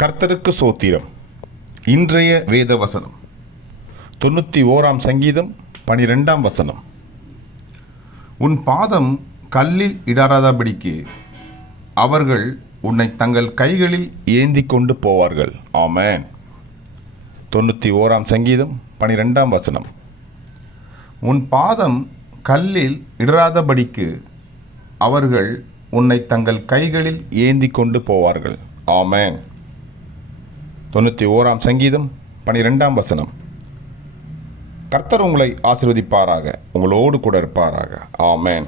கர்த்தருக்கு சோத்திரம். இன்றைய வேத வசனம் தொண்ணூற்றி ஓராம் சங்கீதம் பனிரெண்டாம் வசனம். உன் பாதம் கல்லில் இடராதபடிக்கு அவர்கள் உன்னை தங்கள் கைகளில் ஏந்தி கொண்டு போவார்கள். ஆமேன். தொண்ணூற்றி ஓராம் சங்கீதம் பனிரெண்டாம் வசனம். உன் பாதம் கல்லில் இடராதபடிக்கு அவர்கள் உன்னை தங்கள் கைகளில் ஏந்தி கொண்டு போவார்கள். ஆமேன். தொண்ணூற்றி ஓராம் சங்கீதம் பனிரெண்டாம் வசனம். கர்த்தர் உங்களை ஆசிர்வதிப்பாராக உங்களோடு கூட இருப்பாராக. ஆமேன்.